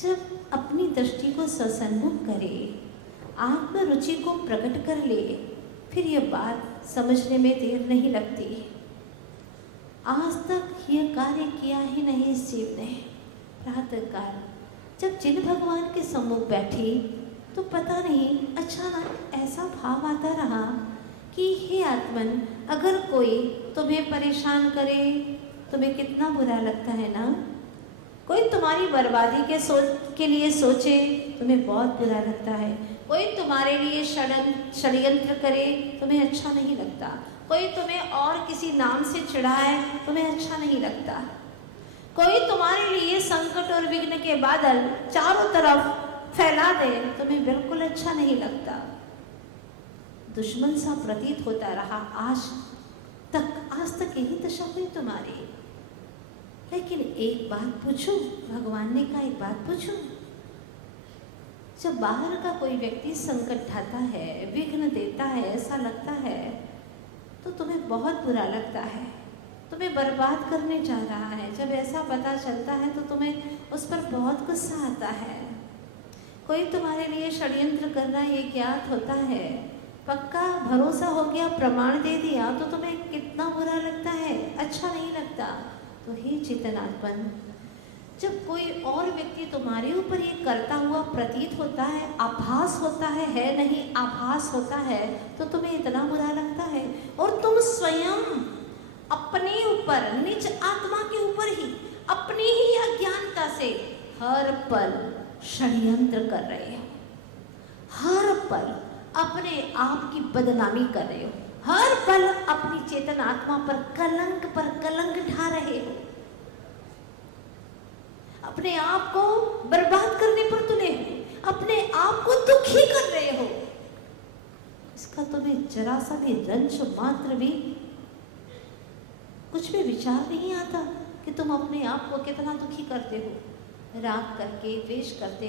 जब अपनी दृष्टि को ससन्मुख करे, आत्म रुचि को प्रकट कर ले, फिर ये बात समझने में देर नहीं लगती। आज तक ये कार्य किया ही नहीं इस जीव ने। प्रातःकाल जब जिन भगवान के सम्मुख बैठी तो पता नहीं अचानक ऐसा भाव आता रहा कि हे आत्मन, अगर कोई तुम्हें परेशान करे, तुम्हें कितना बुरा लगता है ना। कोई तुम्हारी बर्बादी के लिए सोचे, तुम्हें बहुत बुरा लगता है। कोई तुम्हारे लिए षड्यंत्र करे, तुम्हें अच्छा नहीं लगता। कोई तुम्हें और किसी नाम से चिढ़ाए, तुम्हें अच्छा नहीं लगता। कोई तुम्हारे लिए संकट और विघ्न के बादल चारों तरफ फैला दे, तुम्हें बिल्कुल अच्छा नहीं लगता। दुश्मन सा प्रतीत होता रहा आज तक यही दशा हुई तुम्हारी। लेकिन एक बात पूछूं, भगवान ने कहा एक बात पूछूं, जब बाहर का कोई व्यक्ति संकट ढाता है, विघ्न देता है, ऐसा लगता है तो तुम्हें बहुत बुरा लगता है, तुम्हें बर्बाद करने जा रहा है। जब ऐसा पता चलता है तो तुम्हें उस पर बहुत गुस्सा आता है। कोई तुम्हारे लिए षड्यंत्र करना ये ज्ञात होता है, पक्का भरोसा हो गया, प्रमाण दे दिया तो तुम्हें कितना बुरा लगता है, अच्छा नहीं लगता। तो हे चेतनात्मन, जब कोई और व्यक्ति तुम्हारे ऊपर ये करता हुआ प्रतीत होता है, आभास होता है नहीं आभास होता है, तो तुम्हें इतना बुरा लगता है। और तुम स्वयं अपने ऊपर, निज आत्मा के ऊपर ही, अपनी ही अज्ञानता से हर पल षड्यंत्र कर रहे हो, हर पल अपने आप की बदनामी कर रहे हो, हर पल अपनी चेतन आत्मा पर कलंक ढा रहे हो, अपने आप को बर्बाद करने पर तुले हो, अपने आप को दुखी कर रहे हो। इसका तुम्हें जरा सा भी रंज मात्र भी कुछ भी विचार नहीं आता कि तुम अपने आप को कितना दुखी करते हो। राग करके, द्वेष करके,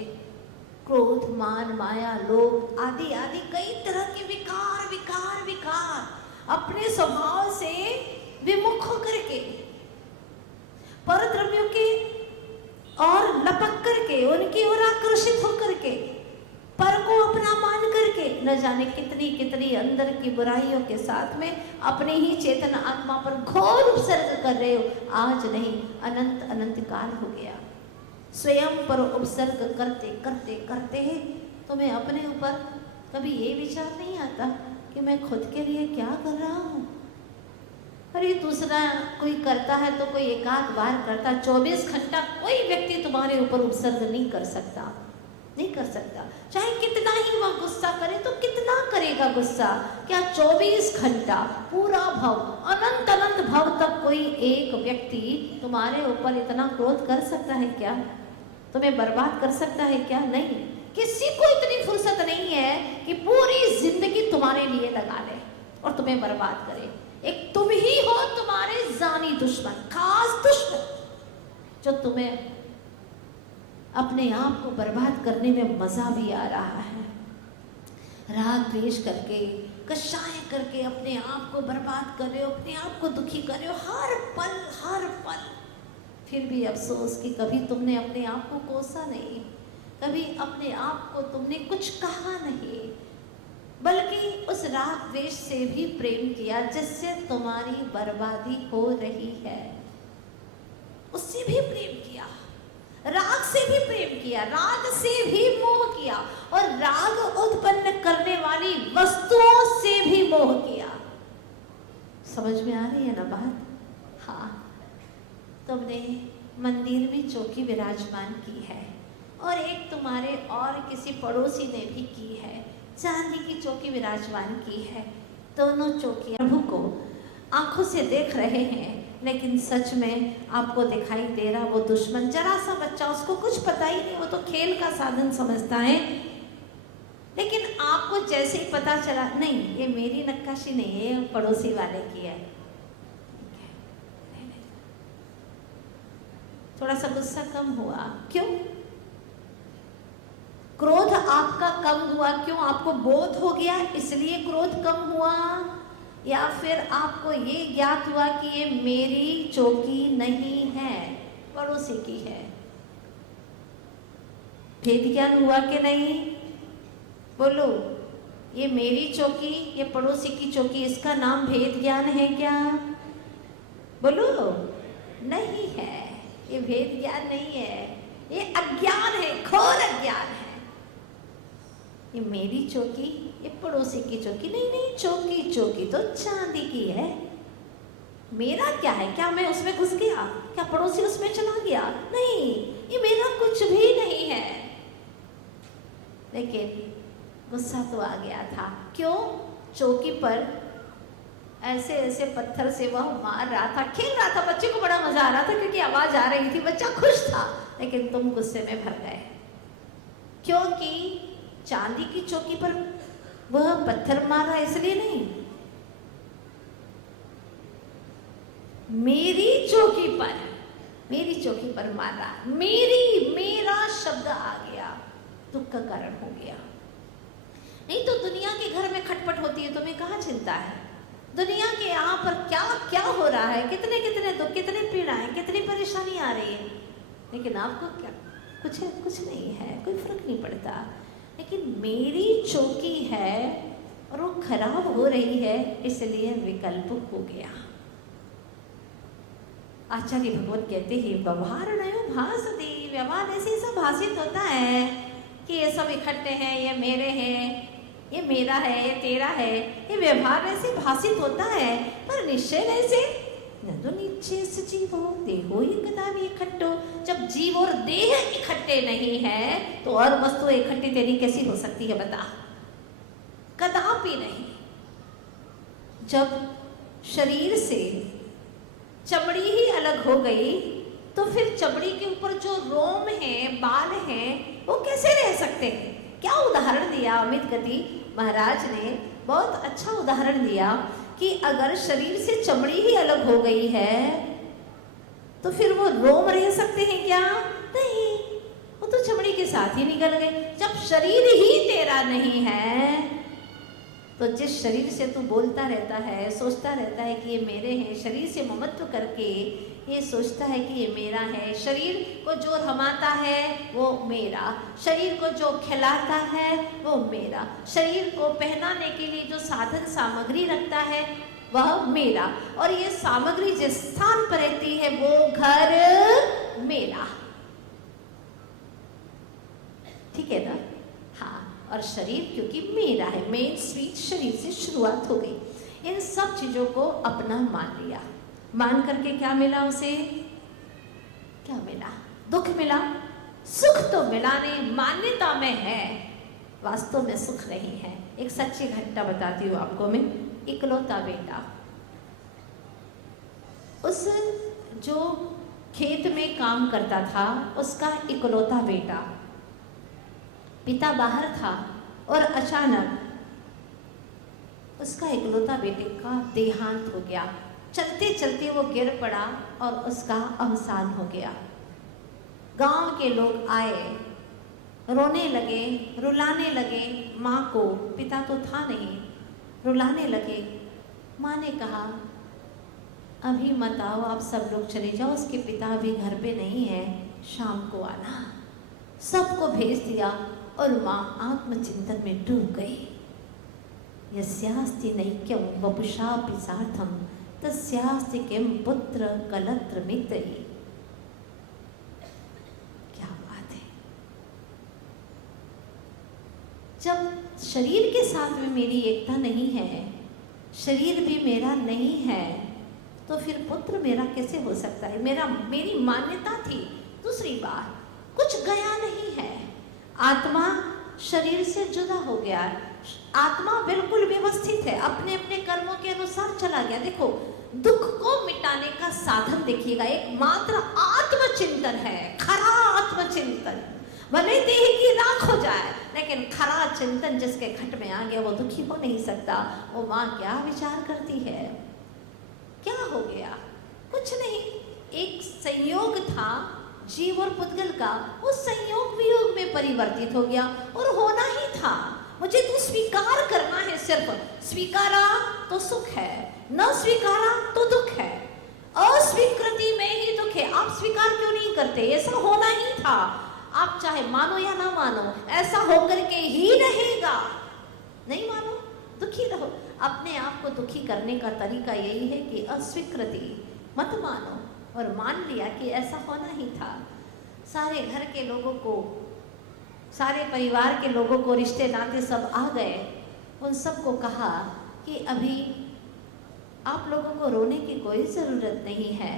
क्रोध, मान, माया, लोभ आदि आदि कई तरह के विकार अपने स्वभाव से विमुख होकर के, परद्रव्यों के और लपक करके, उनकी ओर आकर्षित होकर के, पर को अपना मान करके, न जाने कितनी कितनी अंदर की बुराइयों के साथ में अपनी ही चेतन आत्मा पर घोर उपसर्ग कर रहे हो। आज नहीं, अनंत अनंत काल हो गया। स्वयं पर उपसर्ग करते करते करते ही तुम्हें अपने ऊपर कभी ये विचार नहीं आता कि मैं खुद के लिए क्या कर रहा हूँ। अरे दूसरा कोई करता है तो कोई एक आध बार करता, 24 घंटा कोई व्यक्ति तुम्हारे ऊपर उपसर्ग नहीं कर सकता। चाहे कितना ही वह गुस्सा करे तो कितना करेगा गुस्सा, क्या 24 घंटा पूरा भव, अनंत अनंत भव तक कोई एक व्यक्ति तुम्हारे ऊपर इतना क्रोध कर सकता है क्या? तुम्हें बर्बाद कर सकता है क्या? नहीं। किसी को इतनी फुर्सत नहीं है कि पूरी जिंदगी तुम्हारे लिए लगा ले और तुम्हें बर्बाद करे। एक तुम ही हो तुम्हारे जानी दुश्मन, खास दुश्मन, जो तुम्हें अपने आप को बर्बाद करने में मजा भी आ रहा है। राग द्वेष करके, कषाय करके अपने आप को बर्बाद कर रहे हो, अपने आप को दुखी कर रहे हो हर पल। फिर भी अफसोस कि कभी तुमने अपने आप को कोसा नहीं, कभी अपने आप को तुमने कुछ कहा नहीं, बल्कि उस राग द्वेष से भी प्रेम किया जिससे तुम्हारी बर्बादी हो रही है। उससे भी प्रेम किया, राग से भी प्रेम किया, राग से भी मोह किया और राग उत्पन्न करने वाली वस्तुओं से भी मोह किया। समझ में आ रही है ना बात? हाँ, तुमने मंदिर में चौकी विराजमान की है और एक तुम्हारे और किसी पड़ोसी ने भी की है, चांदी की चौकी विराजमान की है। दोनों चौकियां प्रभु को आंखों से देख रहे हैं, लेकिन सच में आपको दिखाई दे रहा वो दुश्मन, जरा सा बच्चा, उसको कुछ पता ही नहीं, वो तो खेल का साधन समझता है। लेकिन आपको जैसे ही पता चला नहीं ये मेरी नक्काशी नहीं है, ये पड़ोसी वाले की है, थोड़ा सा गुस्सा कम हुआ। क्यों? क्रोध आपका कम हुआ क्यों? आपको बोध हो गया इसलिए क्रोध कम हुआ, या फिर आपको ये ज्ञात हुआ कि ये मेरी चौकी नहीं है, पड़ोसी की है? भेद ज्ञान हुआ कि नहीं? बोलो, ये मेरी चौकी, ये पड़ोसी की चौकी, इसका नाम भेद ज्ञान है क्या? बोलो, नहीं है। ये भेद ज्ञान नहीं है, ये अज्ञान है, घोर अज्ञान है। ये मेरी चौकी, ये पड़ोसी की चौकी, नहीं नहीं, चौकी चौकी तो चांदी की है। मेरा क्या है? क्या मैं उसमें घुस गया? क्या पड़ोसी उसमें चला गया? नहीं, ये मेरा कुछ भी नहीं है। लेकिन गुस्सा तो आ गया था। क्यों? चौकी पर ऐसे ऐसे पत्थर से वह मार रहा था, खेल रहा था, बच्चे को बड़ा मजा आ रहा था क्योंकि आवाज आ रही थी, बच्चा खुश था। लेकिन तुम गुस्से में भर गए क्योंकि चांदी की चौकी पर वह पत्थर मारा, इसलिए नहीं, मेरी चौकी पर मारा। मेरा शब्द आ गया, दुख का कारण हो गया। नहीं तो दुनिया के घर में खटपट होती है, तुम्हें कहाँ चिंता है? दुनिया के यहाँ पर क्या क्या हो रहा है, कितने कितने दुख, कितने पीड़ाएं, कितनी परेशानी आ रही है, लेकिन आपको क्या कुछ नहीं है, कोई फर्क नहीं पड़ता। लेकिन मेरी चौकी है और वो खराब हो रही है, इसलिए विकल्प हो गया। आचार्य भगवत कहते हैं, व्यवहार नयो भासते, व्यवहार ऐसे सब भाषित होता है कि ये सब इकट्ठे हैं, ये मेरे हैं, ये मेरा है, ये तेरा है, ये व्यवहार ऐसे भाषित होता है, पर निश्चय ऐसे न तो निश्चय से जीवो देहो ही कदापि इकट्ठो। जब जीव और देह इकट्ठे नहीं है तो और वस्तु इकट्ठी तेरी कैसी हो सकती है? बता, कदापि नहीं। जब शरीर से चमड़ी ही अलग हो गई तो फिर चमड़ी के ऊपर जो रोम है, बाल हैं, वो कैसे रह सकते हैं? क्या उदाहरण दिया अमित गति महाराज ने, बहुत अच्छा उदाहरण दिया कि अगर शरीर से चमड़ी ही अलग हो गई है तो फिर वो रोम रह सकते हैं क्या? नहीं, वो तो चमड़ी के साथ ही निकल गए। जब शरीर ही तेरा नहीं है तो जिस शरीर से तू बोलता रहता है, सोचता रहता है कि ये मेरे हैं, शरीर से ममत्व करके ये सोचता है कि ये मेरा है, शरीर को जो रमाता है वो मेरा, शरीर को जो खिलाता है वो मेरा, शरीर को पहनाने के लिए जो साधन सामग्री रखता है वह मेरा, और ये सामग्री जिस स्थान पर रहती है वो घर मेरा। ठीक है ना? हाँ, और शरीर क्योंकि मेरा है, मेन स्वीट शरीर से शुरुआत हो गई। इन सब चीजों को अपना मान लिया। मान करके क्या मिला उसे? क्या मिला? दुख मिला, सुख तो मिला नहीं, मान्यता में है, वास्तव में सुख नहीं है। एक सच्ची घटना बताती हूँ आपको मैं। इकलौता बेटा, उस जो खेत में काम करता था उसका इकलौता बेटा, पिता बाहर था और अचानक उसका इकलौता बेटे का देहांत हो गया। चलते चलते वो गिर पड़ा और उसका अवसान हो गया। गांव के लोग आए, रोने लगे, रुलाने लगे माँ को, पिता तो था नहीं, रुलाने लगे। माँ ने कहा अभी मत आओ, आप सब लोग चले जाओ, उसके पिता अभी घर पे नहीं है, शाम को आना। सबको भेज दिया और माँ आत्मचिंतन में डूब गई। यस्यास्ति नैक्यं वपुषा पिसार्थम तस्यास्ति किं पुत्र कलत्र मित्रैः। क्या बात है! जब शरीर के साथ में मेरी एकता नहीं है, शरीर भी मेरा नहीं है, तो फिर पुत्र मेरा कैसे हो सकता है? मेरी मान्यता थी। दूसरी बात, कुछ गया नहीं है, आत्मा शरीर से जुदा हो गया, आत्मा बिल्कुल व्यवस्थित है, अपने अपने कर्मों के अनुसार चला गया। देखो, दुख को मिटाने का साधन देखिएगा, एक मात्र आत्मचिंतन है, खरा आत्मचिंतन। भले देह की राख हो जाए, लेकिन खरा चिंतन जिसके घट में आ गया वो दुखी हो नहीं सकता। वो माँ क्या विचार करती है? क्या हो गया? कुछ नहीं, एक संयोग था जीव और पुद्गल का, उस संयोग वियोग में परिवर्तित हो गया और होना ही था। मुझे तो स्वीकार करना है, सिर्फ स्वीकारा तो सुख है, न स्वीकारा तो दुख है। अस्वीकृति में ही दुख है। आप स्वीकार क्यों नहीं करते? ऐसा होना ही था। आप चाहे मानो या ना मानो, ऐसा होकर के ही रहेगा। नहीं मानो, दुखी रहो। अपने आप को दुखी करने का तरीका यही है कि अस्वीकृति मत मानो, और मान लिया कि ऐसा होना ही था। सारे घर के लोगों को, सारे परिवार के लोगों को, रिश्ते नाते सब आ गए। उन सबको कहा कि अभी आप लोगों को रोने की कोई ज़रूरत नहीं है,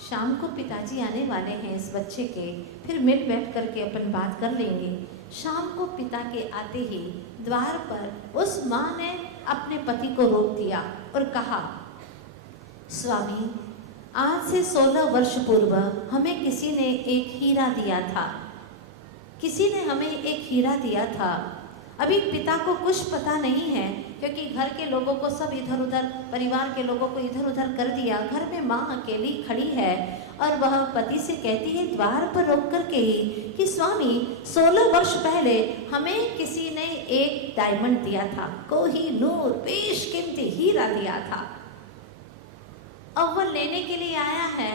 शाम को पिताजी आने वाले हैं इस बच्चे के, फिर मिल बैठ करके अपन बात कर लेंगे। शाम को पिता के आते ही द्वार पर उस माँ ने अपने पति को रोक दिया और कहा, स्वामी, आज से 16 वर्ष पूर्व हमें किसी ने एक हीरा दिया था, किसी ने हमें एक हीरा दिया था। अभी पिता को कुछ पता नहीं है, क्योंकि घर के लोगों को सब इधर उधर, परिवार के लोगों को इधर उधर कर दिया। घर में माँ अकेली खड़ी है और वह पति से कहती है द्वार पर रोक करके ही कि स्वामी, 16 वर्ष पहले हमें किसी ने एक डायमंड दिया था, कोहिनूर बेशकीमती हीरा दिया था। अब वह लेने के लिए आया है,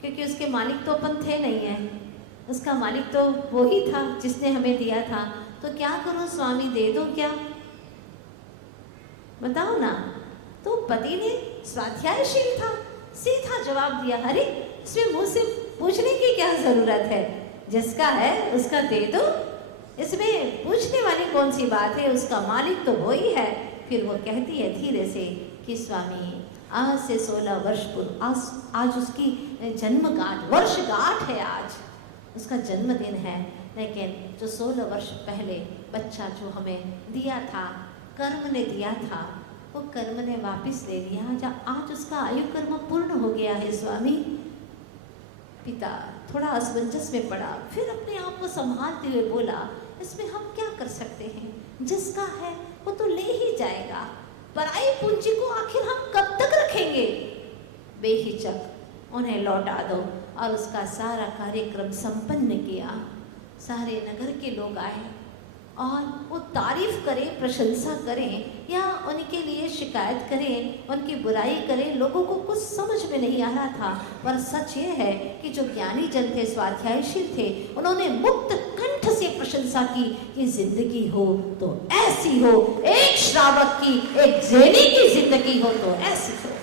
क्योंकि उसके मालिक तो अपन थे नहीं है, उसका मालिक तो वो ही था जिसने हमें दिया था। तो क्या करूं स्वामी, दे दो क्या, बताओ ना। तो पति ने स्वाध्यायशील था, सीधा जवाब दिया, अरे इसमें मुंह से पूछने की क्या जरूरत है, जिसका है उसका दे दो, इसमें पूछने वाली कौन सी बात है, उसका मालिक तो वो ही है। फिर वो कहती है धीरे से कि स्वामी, आज से 16 वर्ष पूर्व, आज उसकी जन्मगांठ, वर्षगांठ है, आज उसका जन्मदिन है। लेकिन जो 16 वर्ष पहले बच्चा जो हमें दिया था, कर्म ने दिया था, वो कर्म ने वापस ले लिया। आज उसका आयु कर्म पूर्ण हो गया है स्वामी। पिता थोड़ा असमंजस में पड़ा, फिर अपने आप को संभालते हुए बोला, इसमें हम क्या कर सकते हैं, जिसका है वो तो ले ही जाएगा, पराई पूंजी को आखिर हम कब तक रखेंगे। बेहिचक उन्हें लौटा दो। और उसका सारा कार्यक्रम संपन्न किया। सारे नगर के लोग आए और वो तारीफ करें, प्रशंसा करें या उनके लिए शिकायत करें, उनकी बुराई करें, लोगों को कुछ समझ में नहीं आ रहा था। पर सच ये है कि जो ज्ञानी जन थे, स्वाध्यायशील थे, उन्होंने मुक्त कंठ से प्रशंसा की कि जिंदगी हो तो ऐसी हो, एक श्रावक की, एक जैनी की जिंदगी हो तो ऐसी हो।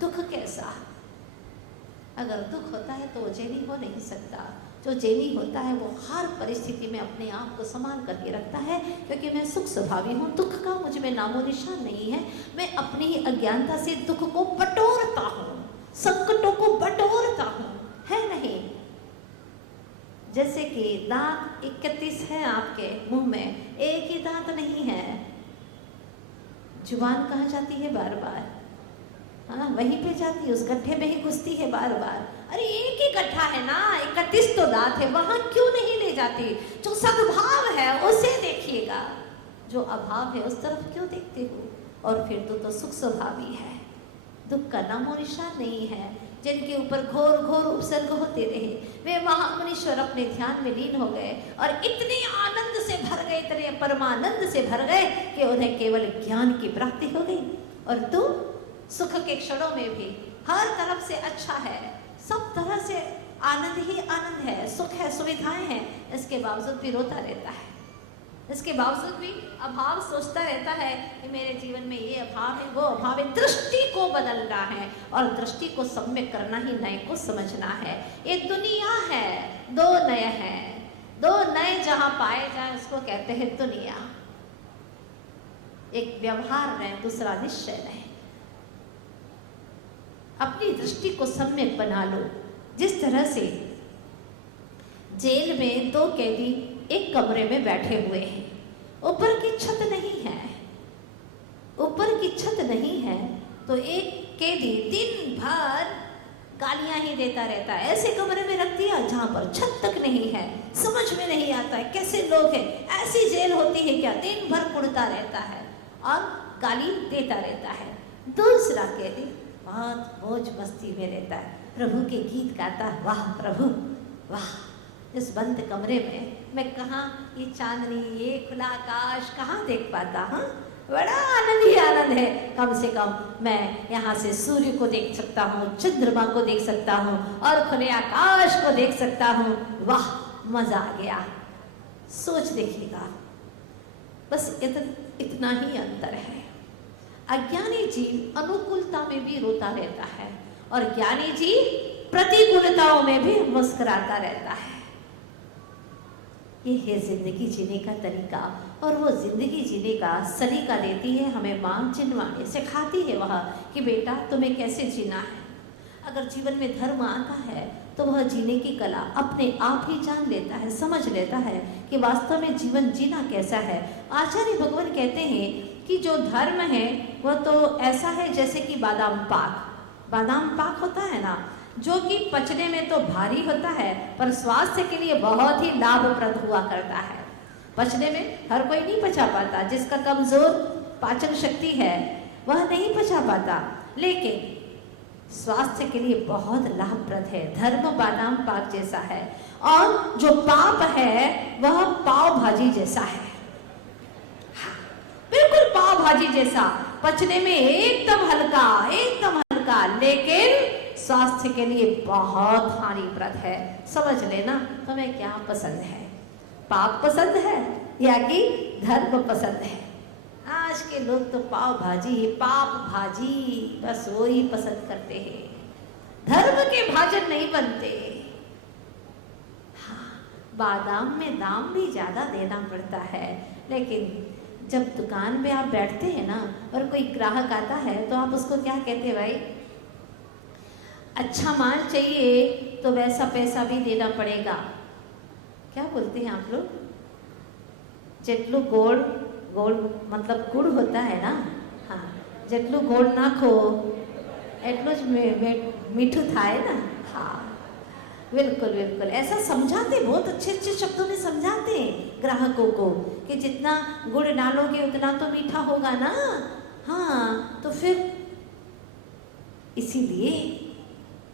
दुख कैसा, अगर दुख होता है तो वो जैनी हो नहीं सकता। जो जैनी होता है वो हर परिस्थिति में अपने आप को संभाल करके रखता है, क्योंकि मैं सुख स्वभावी हूँ, दुख का मुझ में नामो निशान नहीं है। मैं अपनी ही अज्ञानता से दुख को बटोरता हूँ, संकटों को बटोरता हूँ, है नहीं। जैसे कि दांत 31 है आपके मुंह में, एक ही दांत नहीं है। जुबान कहाँ जाती है बार बार, हाँ वहीं पे जाती है, उस गड्ढे में ही घुसती है बार बार। अरे एक ही गड्ढा है ना, 31 तो दांत है, वहां क्यों नहीं ले जाती। जो सद्भाव है उसे देखिएगा, जो अभाव है उस तरफ क्यों देखते हो। और फिर तो सुख स्वभावी है, दुख का नामो निशान नहीं है। जिनके ऊपर घोर घोर उपसर्ग होते रहे, वे महामुनीश्वर अपने ध्यान में लीन हो गए और इतने आनंद से भर गए, इतने परमानंद से भर गए कि उन्हें केवल ज्ञान की प्राप्ति हो गई। और तू सुख के क्षणों में भी हर तरफ से अच्छा है, सब तरह से आनंद ही आनंद है, सुख है, सुविधाएं हैं, इसके बावजूद भी रोता रहता है, इसके बावजूद भी अभाव सोचता रहता है कि मेरे जीवन में ये अभाव है, वो अभाव है। दृष्टि को बदलना है और दृष्टि को सम्यक करना ही नए को समझना है। ये दुनिया है, दो नए हैं, दो नए जहां पाए जाए उसको कहते हैं दुनिया। एक व्यवहार है, दूसरा निश्चय है। अपनी दृष्टि को सम्यक बना लो। जिस तरह से जेल में दो कैदी एक कमरे में बैठे हुए हैं, ऊपर की छत नहीं है, ऊपर की छत नहीं है, तो एक कैदी दिन भर गालियां ही देता रहता है। ऐसे कमरे में रख दिया जहां पर छत तक नहीं है, समझ में नहीं आता है कैसे लोग हैं, ऐसी जेल होती है क्या, दिन भर कुड़ता रहता है और गाली देता रहता है। दूसरा कैदी बहुत मौज मस्ती में रहता है, प्रभु के गीत गाता, वाह प्रभु वाह। इस बंद कमरे में मैं कहाँ ये चांदनी, ये खुला आकाश कहाँ देख पाता। हाँ बड़ा आनंद ही आनंद है। कम से कम मैं यहाँ से सूर्य को देख सकता हूँ, चंद्रमा को देख सकता हूँ और खुले आकाश को देख सकता हूँ। वाह, मजा आ गया। सोच देखिएगा, बस इतना ही अंतर है। अज्ञानी जीव अनुकूलता में भी रोता रहता है और ज्ञानी जीव प्रतिकूलताओं में भी मुस्कुराता रहता है। ये है जिंदगी जीने का तरीका, और वो जिंदगी जीने का सलीका देती है हमें माँ चिन्हवाणी, सिखाती है वह कि बेटा तुम्हें कैसे जीना है। अगर जीवन में धर्म आता है तो वह जीने की कला अपने आप ही जान लेता है, समझ लेता है कि वास्तव में जीवन जीना कैसा है। आचार्य भगवान कहते हैं कि जो धर्म है वह तो ऐसा है जैसे कि बादाम पाक। बादाम पाक होता है ना, जो कि पचने में तो भारी होता है पर स्वास्थ्य के लिए बहुत ही लाभप्रद हुआ करता है। पचने में हर कोई नहीं पचा पाता, जिसका कमजोर पाचन शक्ति है वह नहीं पचा पाता, लेकिन स्वास्थ्य के लिए बहुत लाभप्रद है। धर्म बादाम पाक जैसा है और जो पाप है वह पाव भाजी जैसा है। हाँ, बिल्कुल पाव भाजी जैसा, पचने में एकदम हल्का, एकदम हल्का, लेकिन स्वास्थ्य के लिए बहुत हानिप्रद है। समझ लेना तुम्हें क्या पसंद है, पाप पसंद है या कि धर्म पसंद है। आज के लोग तो पाव भाजी ही, पाप भाजी, बस वो ही पसंद करते हैं, धर्म के भाजन नहीं बनते। हाँ, बादाम में दाम भी ज्यादा देना पड़ता है, लेकिन जब दुकान में आप बैठते हैं ना और कोई ग्राहक आता है तो आप उसको क्या कहते हैं, भाई अच्छा माल चाहिए तो वैसा पैसा भी देना पड़ेगा। क्या बोलते हैं आप लोग? जेटलू गोड़, गोड़ मतलब गुड़ होता है ना, हाँ, जेटलू गोड़ नाखो एटलू मीठू था है ना। हाँ, बिल्कुल बिल्कुल ऐसा समझाते, बहुत अच्छे अच्छे शब्दों में समझाते हैं ग्राहकों को कि जितना गुड़ डालोगे उतना तो मीठा होगा ना। हाँ, तो फिर इसीलिए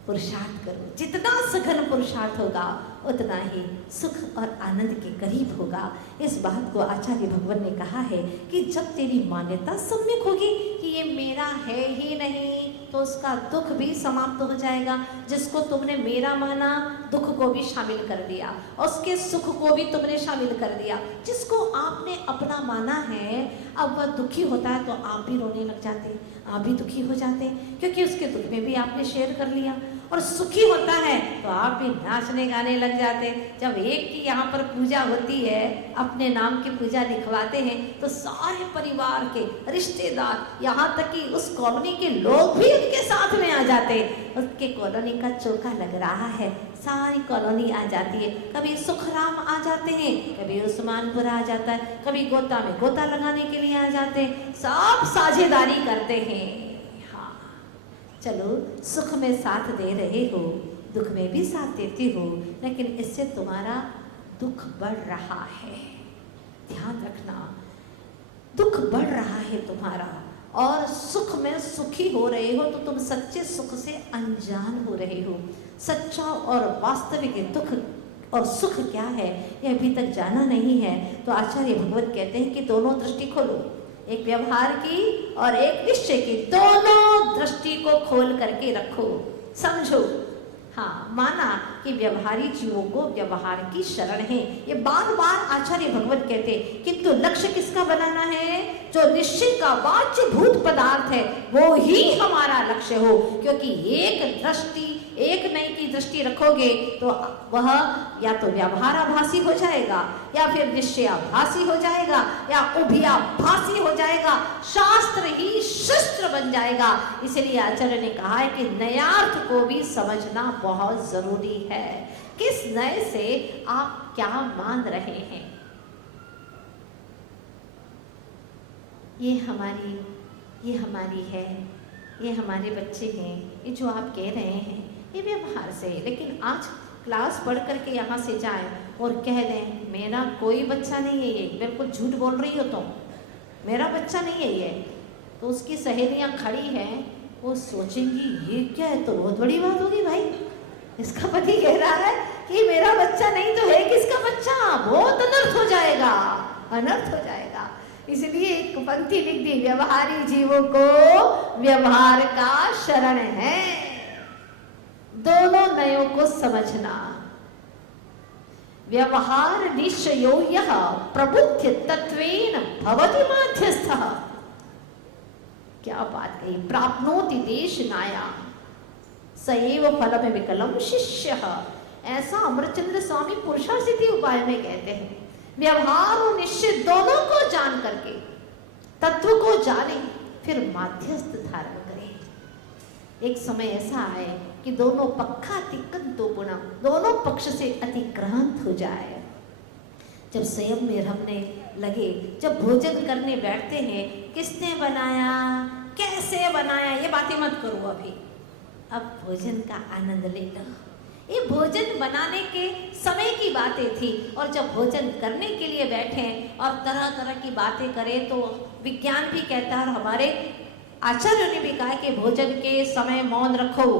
पुरुषार्थ करो, जितना सघन पुरुषार्थ होगा उतना ही सुख और आनंद के करीब होगा। इस बात को आचार्य भगवान ने कहा है कि जब तेरी मान्यता सम्यक होगी कि ये मेरा है ही नहीं, तो उसका दुख भी समाप्त हो जाएगा। जिसको तुमने मेरा माना, दुख को भी शामिल कर दिया, उसके सुख को भी तुमने शामिल कर दिया। जिसको आपने अपना माना है, अब वह दुखी होता है तो आप भी रोने लग जाते, आप भी दुखी हो जाते, क्योंकि उसके दुख में भी आपने शेयर कर लिया। और सुखी होता है तो आप भी नाचने गाने लग जाते। जब एक की यहाँ पर पूजा होती है, अपने नाम की पूजा लिखवाते हैं, तो सारे परिवार के रिश्तेदार, यहाँ तक कि उस कॉलोनी के लोग भी उनके साथ में आ जाते। उसके कॉलोनी का चौका लग रहा है, सारी कॉलोनी आ जाती है। कभी सुखराम आ जाते हैं, कभी उस्मानपुर आ जाता है, कभी गोता में गोता लगाने के लिए आ जाते हैं, सब साझेदारी करते हैं। चलो, सुख में साथ दे रहे हो, दुख में भी साथ देते हो, लेकिन इससे तुम्हारा दुख बढ़ रहा है। ध्यान रखना, दुख बढ़ रहा है तुम्हारा, और सुख में सुखी हो रहे हो तो तुम सच्चे सुख से अनजान हो रहे हो। सच्चा और वास्तविक दुख और सुख क्या है ये अभी तक जाना नहीं है। तो आचार्य भगवत कहते हैं कि दोनों दृष्टि खोलो, एक व्यवहार की और एक निश्चय की, दोनों दृष्टि को खोल करके रखो, समझो। हाँ, माना कि व्यवहारी जीवों को व्यवहार की शरण है, ये बार बार आचार्य भगवत कहते, किंतु लक्ष्य किसका बनाना है? जो निश्चय का वाच्य भूत पदार्थ है वो ही हमारा लक्ष्य हो। क्योंकि एक दृष्टि, एक नई की दृष्टि रखोगे तो वह या तो व्यवहाराभासी हो जाएगा, या फिर निश्चयाभासी हो जाएगा, या उभयाभासी हो जाएगा, शास्त्र ही शस्त्र बन जाएगा। इसलिए आचार्य ने कहा है कि नयार्थ को भी समझना बहुत जरूरी है। किस नए से आप क्या मान रहे हैं? ये हमारी है, ये हमारे बच्चे हैं, ये जो आप कह रहे हैं ये व्यवहार से। लेकिन आज क्लास पढ़ करके यहाँ से जाए और कह दें मेरा कोई बच्चा नहीं है, ये बिल्कुल झूठ बोल रही हो तुम, मेरा बच्चा नहीं है ये, तो उसकी सहेलियाँ खड़ी हैं, वो सोचेंगी ये क्या है, तो बहुत बड़ी बात होगी भाई। इसका पति कह रहा है कि मेरा बच्चा नहीं तो है किसका बच्चा, बहुत अनर्थ हो जाएगा, अनर्थ हो जाएगा। इसलिए एक पंक्ति लिख दी, व्यवहारी जीवों को व्यवहार का शरण है। दोनों नयों को समझना। व्यवहार निश्चयो यः प्रबुद्ध तत्वेन भवति माध्यस्थः। क्या बात कही, प्राप्नोति देशनाया सएव फलम विकलम शिष्यः। ऐसा अमरचंद्र स्वामी पुरुषासिद्धि उपाय में कहते हैं। व्यवहार और निश्चित दोनों को जान करके तत्व को जाने, फिर माध्यस्थ धारण करें। एक समय ऐसा आए कि दोनों पक्षातिक्रांतो गुणम, दोनों पक्ष से अतिक्रांत हो जाए। जब संयम में रहने लगे, जब भोजन करने बैठते हैं, किसने बनाया, कैसे बनाया, ये बातें मत करो अभी, अब भोजन का आनंद ले लो। ये भोजन बनाने के समय की बातें थी, और जब भोजन करने के लिए बैठे और तरह तरह की बातें करें, तो विज्ञान भी कहता है और हमारे आचार्यों ने भी कहा कि भोजन के समय मौन रखो,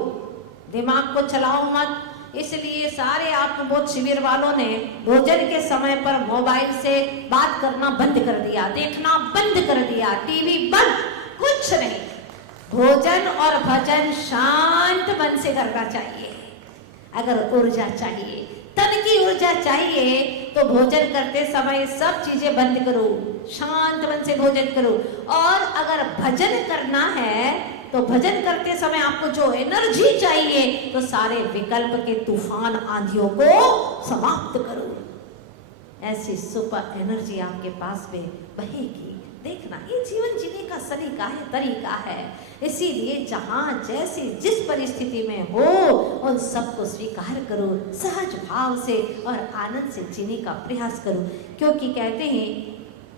दिमाग को चलाओ मत। इसलिए सारे आत्मबोध शिविर वालों ने भोजन के समय पर मोबाइल से बात करना बंद कर दिया, देखना बंद कर दिया, टीवी बंद, कुछ नहीं। भोजन और भजन शांत मन से करना चाहिए। अगर ऊर्जा चाहिए, तन की ऊर्जा चाहिए, तो भोजन करते समय सब चीजें बंद करो, शांत मन से भोजन करो। और अगर भजन करना है तो भजन करते समय आपको जो एनर्जी चाहिए, तो सारे विकल्प के तूफान आंधियों को समाप्त करो। ऐसी सुपर एनर्जी आपके पास में बहेगी। देखना, ये जीवन जीने का सलीका है, तरीका है। इसीलिए जहां जैसी जिस परिस्थिति में हो, उन सबको स्वीकार करो, सहज भाव से और आनंद से जीने का प्रयास करो। क्योंकि कहते हैं,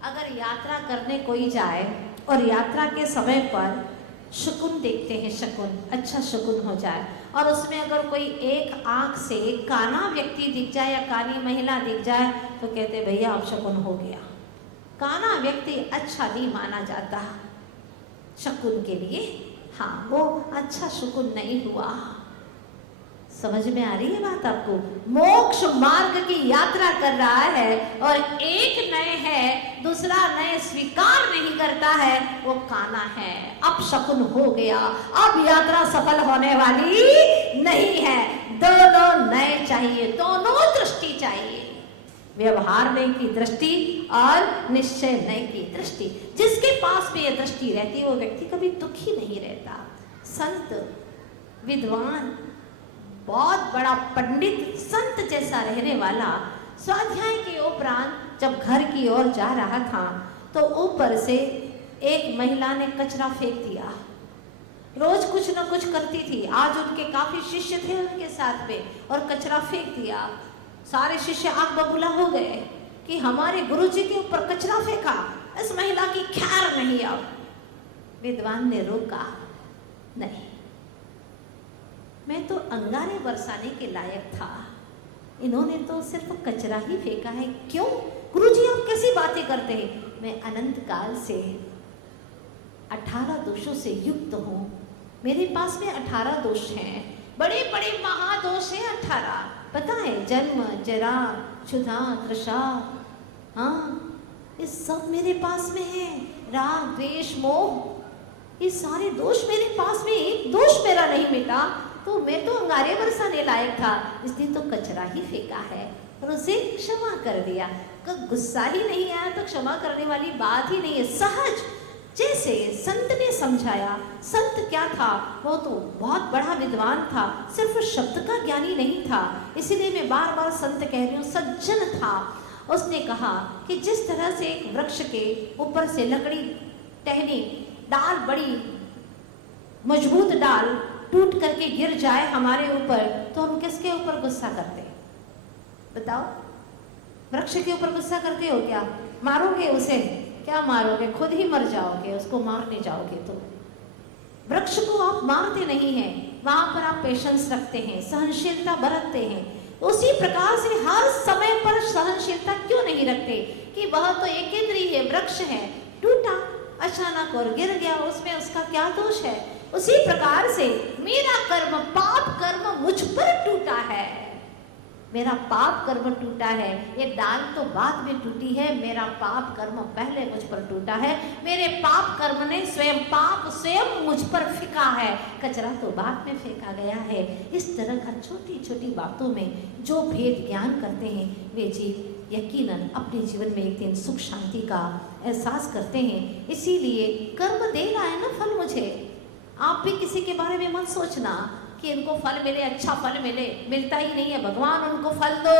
अगर यात्रा करने कोई जाए और यात्रा के समय पर शकुन देखते हैं, शकुन, अच्छा शकुन हो जाए, और उसमें अगर कोई एक आंख से काना व्यक्ति दिख जाए या कानी महिला दिख जाए, तो कहते भैया अब शकुन हो गया। काना व्यक्ति अच्छा नहीं माना जाता शकुन के लिए, हाँ वो अच्छा शकुन नहीं हुआ। समझ में आ रही है बात आपको? मोक्ष मार्ग की यात्रा कर रहा है और एक नए है, दूसरा नए स्वीकार नहीं करता है, वो काना है। अब शकुन हो गया, अब यात्रा सफल होने वाली नहीं है। दोनों नए चाहिए, दोनों दृष्टि चाहिए। व्यवहार नए की दृष्टि और निश्चय नए की दृष्टि। जिसके पास में यह दृष्टि रहती है, वो व्यक्ति कभी दुखी नहीं रहता। संत, विद्वान, बहुत बड़ा पंडित, संत जैसा रहने वाला, स्वाध्याय के उपरांत जब घर की ओर जा रहा था, तो ऊपर से एक महिला ने कचरा फेंक दिया। रोज कुछ न कुछ करती थी, आज उनके काफी शिष्य थे उनके साथ में, और कचरा फेंक दिया। सारे शिष्य आग बबूला हो गए कि हमारे गुरुजी के ऊपर कचरा फेंका, इस महिला की खैर नहीं। अब विद्वान ने रोका, नहीं, मैं तो अंगारे बरसाने के लायक था, इन्होंने तो सिर्फ कचरा ही फेंका है। क्यों गुरुजी आप कैसी बातें करते हैं? मैं अनंत काल से 18 दोषों से युक्त हूँ। मेरे पास में 18 दोष हैं, बड़े बड़े महादोष हैं 18। पता है, जन्म, जरा, क्षुधा, तृषा, हाँ, ये सब मेरे पास में है। राग, द्वेष, मोह, ये सारे दोष मेरे पास में, एक दोष मेरा नहीं मिटा, तो मैं तो अंगारे बरसाने लायक था, इसलिए तो कचरा ही फेंका है और उसे क्षमा कर दिया। गुस्सा ही नहीं आया तो क्षमा करने वाली बात ही नहीं है, सहज। जैसे संत ने समझाया, संत क्या था, वो तो बहुत बड़ा विद्वान था, सिर्फ शब्द का ज्ञानी नहीं था। इसीलिए मैं बार बार संत कह रही हूँ, सज्जन था। उसने कहा कि जिस तरह से एक वृक्ष के ऊपर से लकड़ी, टहनी, डाल, बड़ी मजबूत डाल टूट करके गिर जाए हमारे ऊपर, तो हम किसके ऊपर गुस्सा करते? बताओ, वृक्ष के ऊपर गुस्सा करते हो क्या? मारोगे उसे? क्या मारोगे? खुद ही मर जाओगे, उसको मारने जाओगे तो। वृक्ष को आप मारते नहीं हैं, वहां पर आप पेशेंस रखते हैं, सहनशीलता बरतते हैं। उसी प्रकार से हर समय पर सहनशीलता क्यों नहीं रखते कि वह तो एकेंद्रीय वृक्ष है, टूटा अचानक और गिर गया, उसमें उसका क्या दोष है? उसी प्रकार से मेरा कर्म, पाप कर्म मुझ पर टूटा है, मेरा पाप कर्म टूटा है। ये डाल तो बाद में टूटी है, मेरा पाप कर्म पहले मुझ पर टूटा है। मेरे पाप कर्म ने पाप स्वयं मुझ पर फेंका है, कचरा तो बाद में फेंका गया है। इस तरह का छोटी छोटी बातों में जो भेद ज्ञान करते हैं वे जीव यकीनन अपने जीवन में एक दिन सुख शांति का एहसास करते हैं। इसीलिए कर्म दे रहा है ना फल मुझे। आप भी किसी के बारे में मत सोचना कि इनको फल मिले, अच्छा फल मिले, मिलता ही नहीं है। भगवान उनको फल दो,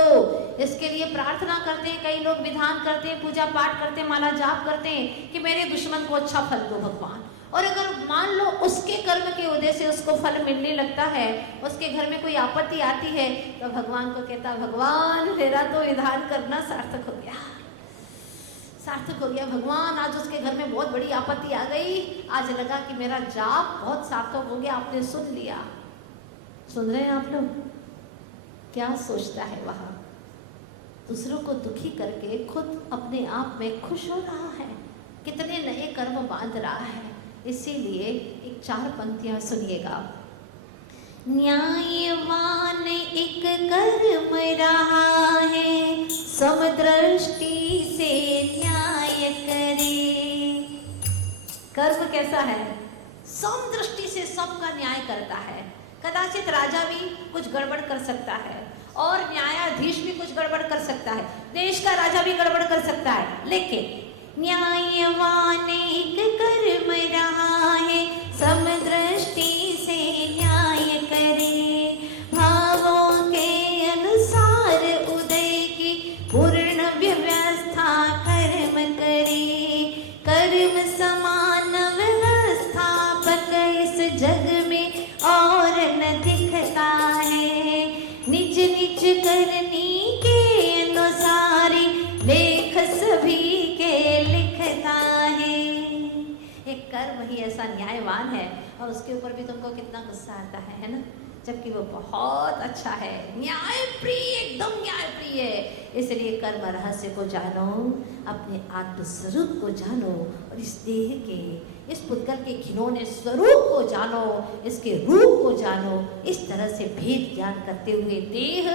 इसके लिए प्रार्थना करते हैं। कई लोग विधान करते हैं, पूजा पाठ करते हैं, माला जाप करते हैं कि मेरे दुश्मन को अच्छा फल दो भगवान। और अगर मान लो उसके कर्म के उदय से उसको फल मिलने लगता है, उसके घर में कोई आपत्ति आती है, तो भगवान को कहता भगवान मेरा तो विधान करना सार्थक हो गया, सार्थक हो गया भगवान। आज उसके घर में बहुत बड़ी आपत्ति आ गई, आज लगा कि मेरा जाप बहुत सार्थक हो गया, आपने सुन लिया। सुन रहे हैं आप लोग? क्या सोचता है वहाँ? दूसरों को दुखी करके खुद अपने आप में खुश हो रहा है, कितने नए कर्म बांध रहा है। इसीलिए एक 4 पंक्तियां सुनिएगा। न्यायवान एक कर्म रहा है, समदृष्टि से न्याय करे। कर्म कैसा है? समदृष्टि से सबका न्याय करता है। कदाचित राजा भी कुछ गड़बड़ कर सकता है और न्यायाधीश भी कुछ गड़बड़ कर सकता है, देश का राजा भी गड़बड़ कर सकता है, लेकिन न्यायवान एक कर्म रहा है, समदृष्टि से न्याय करे। भावों के अनुसार उदय की पूर्ण व्यवस्था कर्म करे। कर्म समान व्यवस्थापक इस जग में और न दिखता है। निज निज करनी के अनुसारी लेख सभी के लिखता है। एक कर्म ही ऐसा न्यायवान है और उसके ऊपर भी तुमको कितना गुस्सा आता है ना? जबकि वो बहुत अच्छा है, न्याय प्रिय, एकदम न्याय प्रिय है। इसलिए कर्म रहस्य को जानो, अपने आत्म स्वरूप को जानो और इस देह के, इस पुद्गल के खिलौने स्वरूप को जानो, इसके रूप को जानो। इस तरह से भेद ज्ञान करते हुए देह,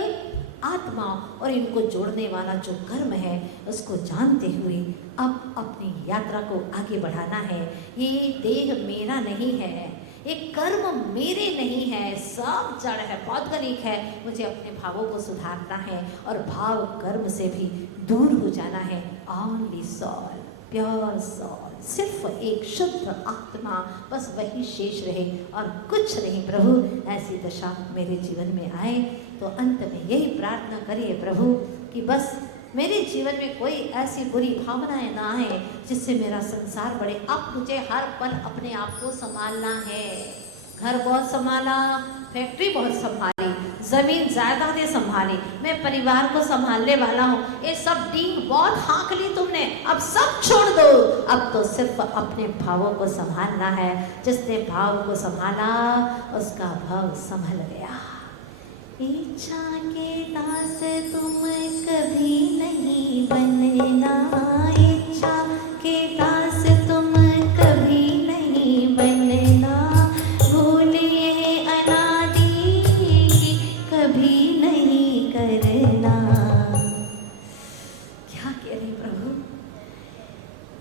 आत्मा और इनको जोड़ने वाला जो कर्म है उसको जानते हुए अब अपनी यात्रा को आगे बढ़ाना है। ये देह मेरा नहीं है, ये कर्म मेरे नहीं है, सब जड़ है, पौद्गलिक है। मुझे अपने भावों को सुधारना है और भाव कर्म से भी दूर हो जाना है। ओनली सोल, प्योर सोल, सिर्फ एक शुद्ध आत्मा, बस वही शेष रहे और कुछ नहीं। प्रभु ऐसी दशा मेरे जीवन में आए तो अंत में यही प्रार्थना करिए प्रभु कि बस मेरे जीवन में कोई ऐसी बुरी भावनाएं ना आए जिससे मेरा संसार बढ़े। अब मुझे हर पल अपने आप को संभालना है। घर बहुत संभाला, फैक्ट्री बहुत संभाली, जमीन जायदादें संभाली, मैं परिवार को संभालने वाला हूँ। ये सब डींग बहुत हाँक ली तुमने, अब सब छोड़ दो। अब तो सिर्फ अपने भावों को संभालना है। जिसने भाव को संभाला उसका भाव संभल गया। इच्छा के दास तुम कभी नहीं बनना, इच्छा के दास तुम कभी नहीं बनना। भूलिए अनादि की कभी नहीं करना। क्या कह रहे प्रभु?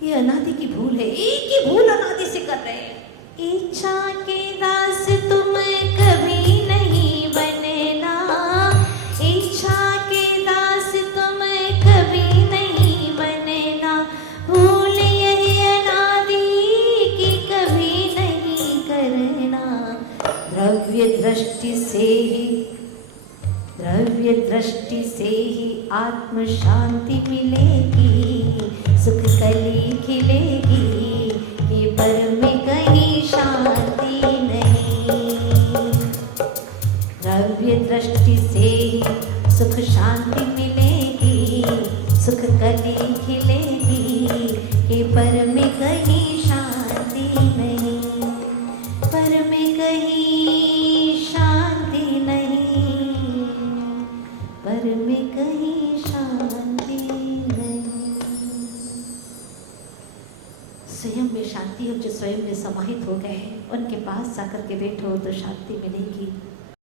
ये अनादि की भूल है, एक ही भूल अनादि से कर रहे हैं। इच्छा के दास तुम कभी नहीं बनना, इच्छा के दास तुम कभी नहीं बनना। भूल यही अनादि की कभी नहीं करना। द्रव्य दृष्टि से ही आत्म शांति मिलेगी, सुख कली खिलेगी, ये पर में कहीं शांति नहीं। द्रव्य दृष्टि से ही सुख शांति मिलेगी, सुख कली खिलेगी, ये पर में कहीं शांति नहीं, पर में कहीं शांति नहीं, पर में कहीं शांति नहीं। स्वयं में शांति हो, जो स्वयं में समाहित हो गए उनके पास जाकर के बैठो तो शांति मिलेगी।